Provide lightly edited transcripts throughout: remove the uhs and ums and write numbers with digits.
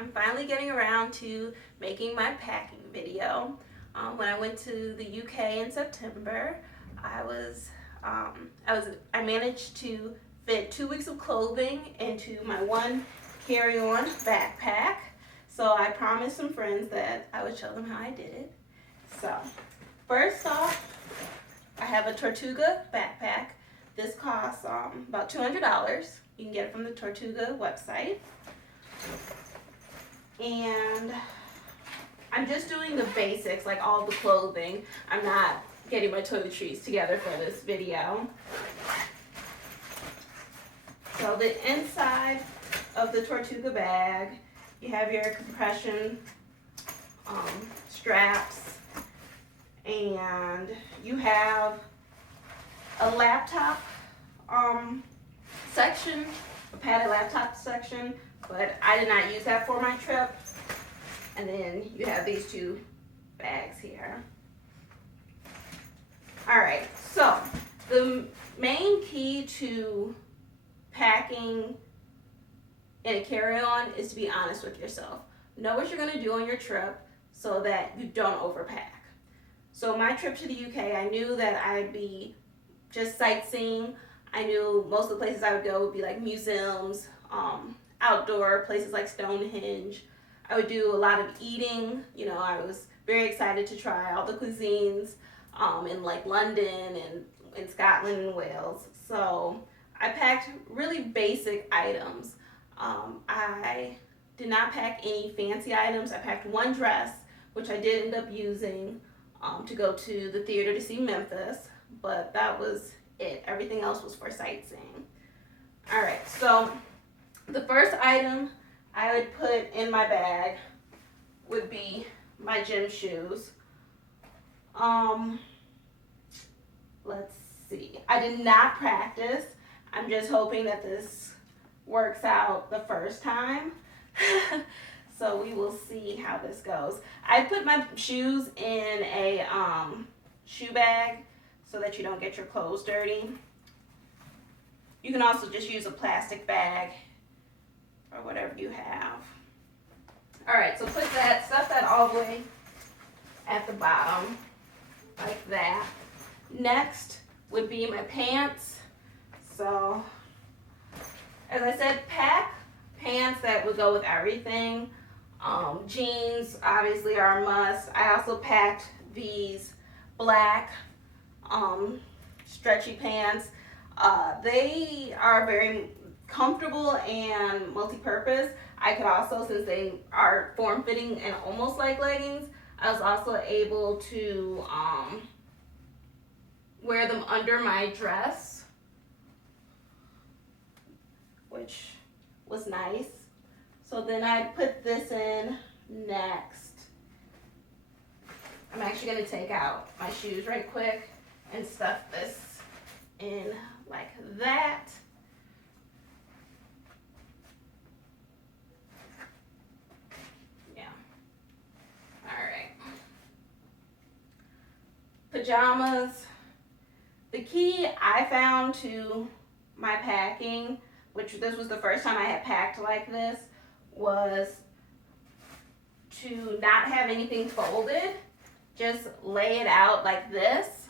I'm finally getting around to making my packing video. When I went to the UK in September, I was, I managed to fit 2 weeks of clothing into my one carry-on backpack. So I promised some friends that I would show them how I did it. So first off, I have a Tortuga backpack. This costs about $200. You can get it from the Tortuga website. And I'm just doing the basics, like all the clothing. I'm not getting my toiletries together for this video. So the inside of the Tortuga bag, you have your compression straps, and you have a laptop section, a padded laptop section, but I did not use that for my trip. And then you have these two bags here. All right, so the main key to packing in a carry-on is to be honest with yourself. Know what you're gonna do on your trip so that you don't overpack. So my trip to the UK, I knew that I'd be just sightseeing. I knew most of the places I would go would be like museums, outdoor places like Stonehenge. I would do a lot of eating. You know, I was very excited to try all the cuisines in like London and in Scotland and Wales. So I packed really basic items. I did not pack any fancy items. I packed one dress, which I did end up using to go to the theater to see Memphis, but that was it. Everything else was for sightseeing. All right, so the first item I would put in my bag would be my gym shoes. Let's see. I did not practice. I'm just hoping that this works out the first time. So we will see how this goes. I put my shoes in a shoe bag so that you don't get your clothes dirty. You can also just use a plastic bag or whatever you have. All right, so stuff that all the way at the bottom, like that. Next would be my pants. So, as I said, pack pants that would go with everything. Jeans obviously are a must. I also packed these black stretchy pants. They are very comfortable and multi-purpose. I could also, since they are form-fitting and almost like leggings, I was also able to wear them under my dress, which was nice. So then I put this in next. I'm actually gonna take out my shoes right quick and stuff this in like that. Yeah. All right. Pajamas. The key I found to my packing, which this was the first time I had packed like this, was to not have anything folded. Just lay it out like this,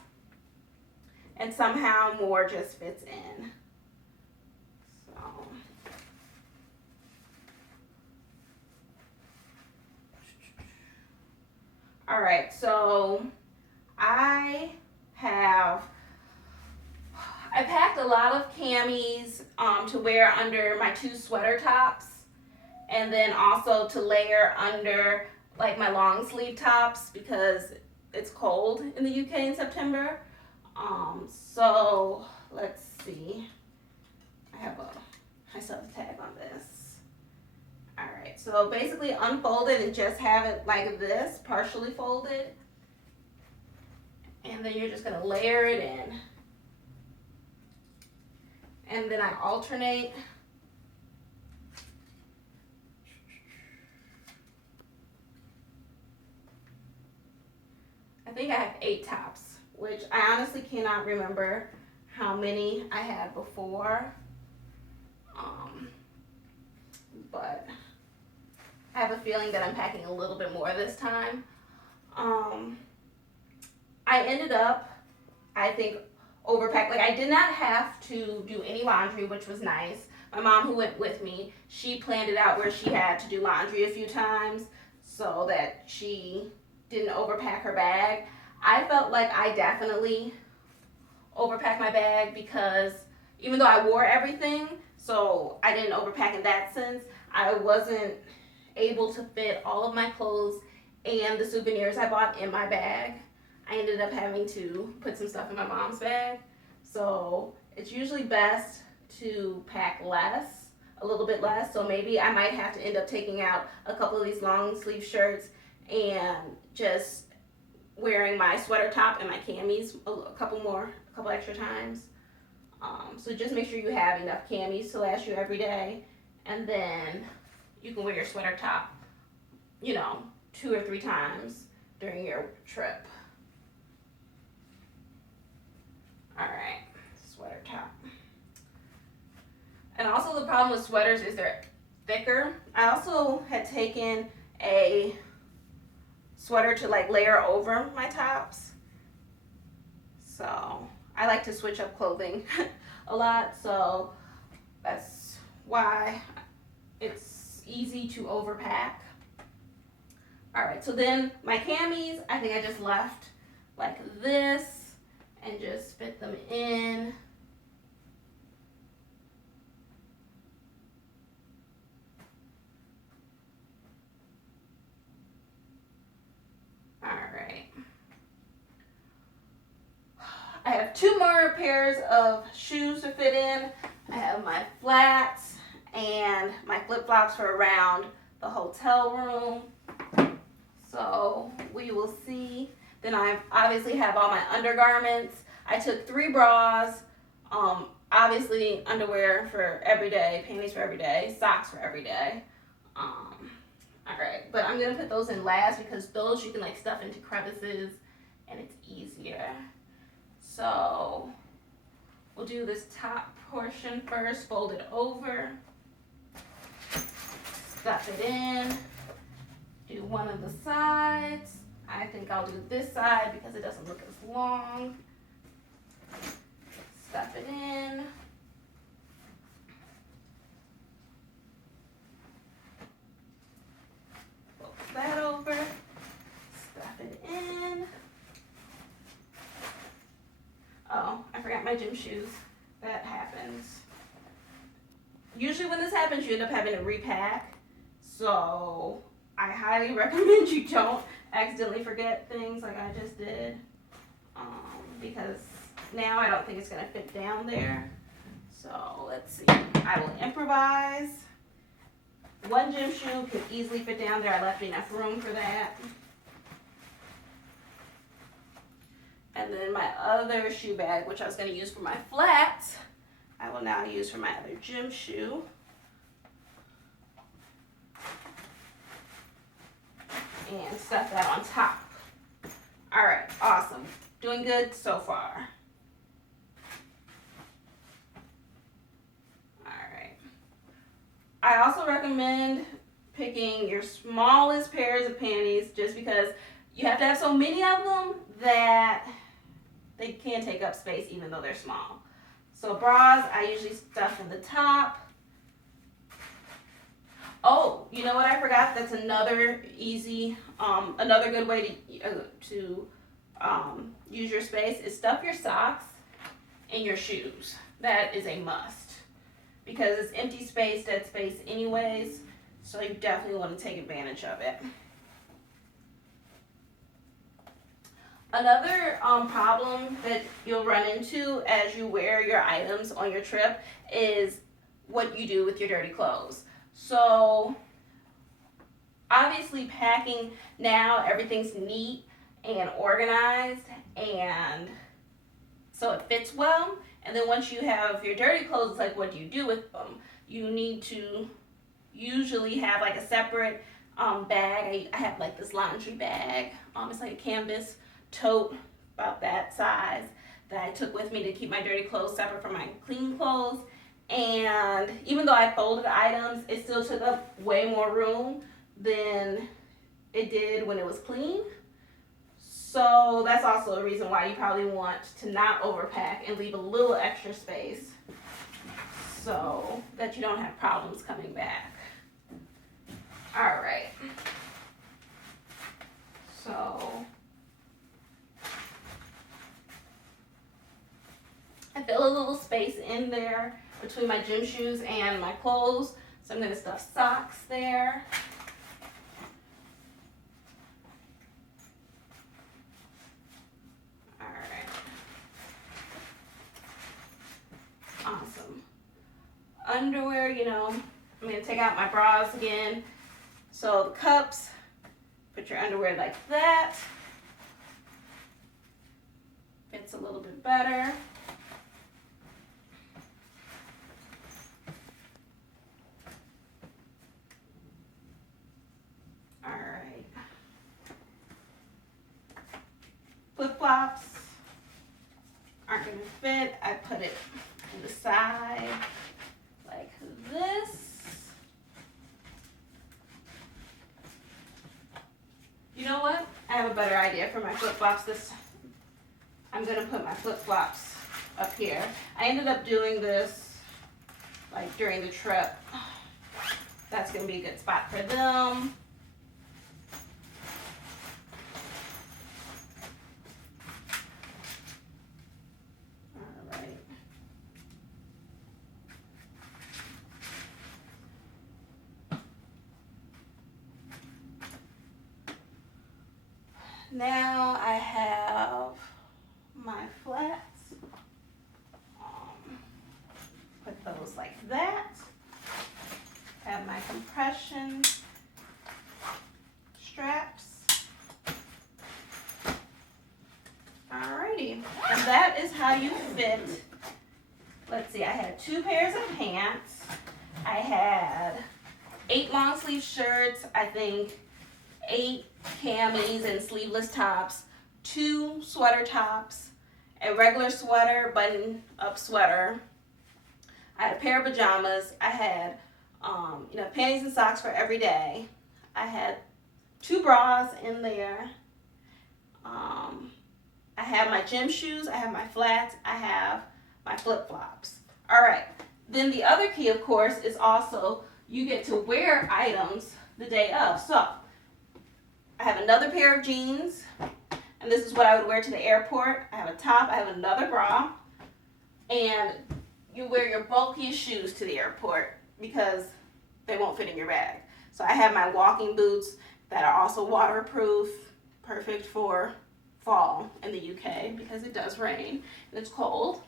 and somehow more just fits in. So, all right, so I packed a lot of camis to wear under my two sweater tops, and then also to layer under like my long sleeve tops because it's cold in the UK in September. So let's see. I still have a tag on this. All right, so basically unfold it and just have it like this, partially folded. And then you're just gonna layer it in. And then I alternate. I think I have 8 tops, which I honestly cannot remember how many I had before. But I have a feeling that I'm packing a little bit more this time. I ended up, I think, overpacked. Like, I did not have to do any laundry, which was nice. My mom, who went with me, she planned it out where she had to do laundry a few times so that she didn't overpack her bag. I felt like I definitely overpacked my bag because even though I wore everything, so I didn't overpack in that sense, I wasn't able to fit all of my clothes and the souvenirs I bought in my bag. I ended up having to put some stuff in my mom's bag. So it's usually best to pack less, a little bit less. So maybe I might have to end up taking out a couple of these long sleeve shirts and just wearing my sweater top and my camis a couple extra times. So just make sure you have enough camis to last you every day, and then you can wear your sweater top, 2 or 3 times during your trip. All right, sweater top. And also the problem with sweaters is they're thicker. I also had taken a sweater to like layer over my tops. So I like to switch up clothing a lot, so that's why it's easy to overpack. All right, so then my camis, I think I just left like this and just fit them in. All right. I have 2 more pairs of shoes to fit in. I have my flats and my flip-flops for around the hotel room. So we will see. Then I obviously have all my undergarments. I took 3 bras, obviously underwear for every day, panties for every day, socks for every day. All right, but I'm gonna put those in last because those you can like stuff into crevices and it's easier. So we'll do this top portion first, fold it over, stuff it in, do one of the sides. I think I'll do this side because it doesn't look as long. Stuff it in. Fold that over, stuff it in. Oh, I forgot my gym shoes. That happens. Usually when this happens, you end up having to repack. So I highly recommend you don't accidentally forget things like I just did. Because now I don't think it's going to fit down there. So let's see. I will improvise. One gym shoe could easily fit down there. I left enough room for that. And then my other shoe bag, which I was going to use for my flats, I will now use for my other gym shoe. And stuff that on top. All right, awesome. Doing good so far. All right. I also recommend picking your smallest pairs of panties just because you have to have so many of them that they can take up space even though they're small. So bras, I usually stuff in the top. Oh, you know what I forgot? That's another easy, another good way to use your space is stuff your socks in your shoes. That is a must because it's empty space, dead space anyways. So you definitely want to take advantage of it. Another problem that you'll run into as you wear your items on your trip is what you do with your dirty clothes. So obviously packing now, everything's neat and organized, and so it fits well. And then once you have your dirty clothes, it's like, what do you do with them? You need to usually have like a separate bag. I have like this laundry bag. It's like a canvas tote about that size that I took with me to keep my dirty clothes separate from my clean clothes. And even though I folded items, it still took up way more room than it did when it was clean. So that's also a reason why you probably want to not overpack and leave a little extra space so that you don't have problems coming back. All right. So I fill a little space in there between my gym shoes and my clothes. So I'm going to stuff socks there. All right. Awesome. Underwear, you know, I'm going to take out my bras again. So the cups, put your underwear like that. Fits a little bit better. All right. Flip-flops aren't going to fit. I put it to the side like this. You know what? I have a better idea for my flip-flops. I'm going to put my flip-flops up here. I ended up doing this like during the trip. That's going to be a good spot for them. All right. Now I have my flats. Put those like that. Have my compression straps. Alrighty, and that is how you fit. Let's see, I had 2 pairs of pants. I had 8 long sleeve shirts, I think 8 camis and sleeveless tops, 2 sweater tops, a regular sweater, button up sweater. I had a pair of pajamas. I had panties and socks for every day. I had 2 bras in there. I have my gym shoes. I have my flats. I have my flip-flops. All right. Then the other key, of course, is also you get to wear items the day of. So I have another pair of jeans, and this is what I would wear to the airport. I have a top. I have another bra, and you wear your bulkiest shoes to the airport because they won't fit in your bag. So I have my walking boots that are also waterproof, perfect for fall in the UK because it does rain and it's cold.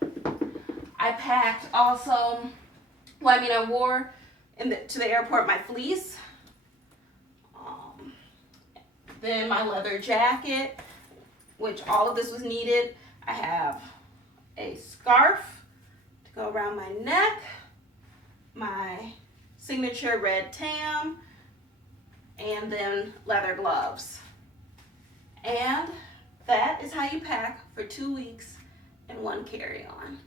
I packed also, I wore to the airport my fleece, then my leather jacket, which all of this was needed. I have a scarf to go around my neck, my signature red tam, and then leather gloves. And that is how you pack for 2 weeks and 1 carry-on.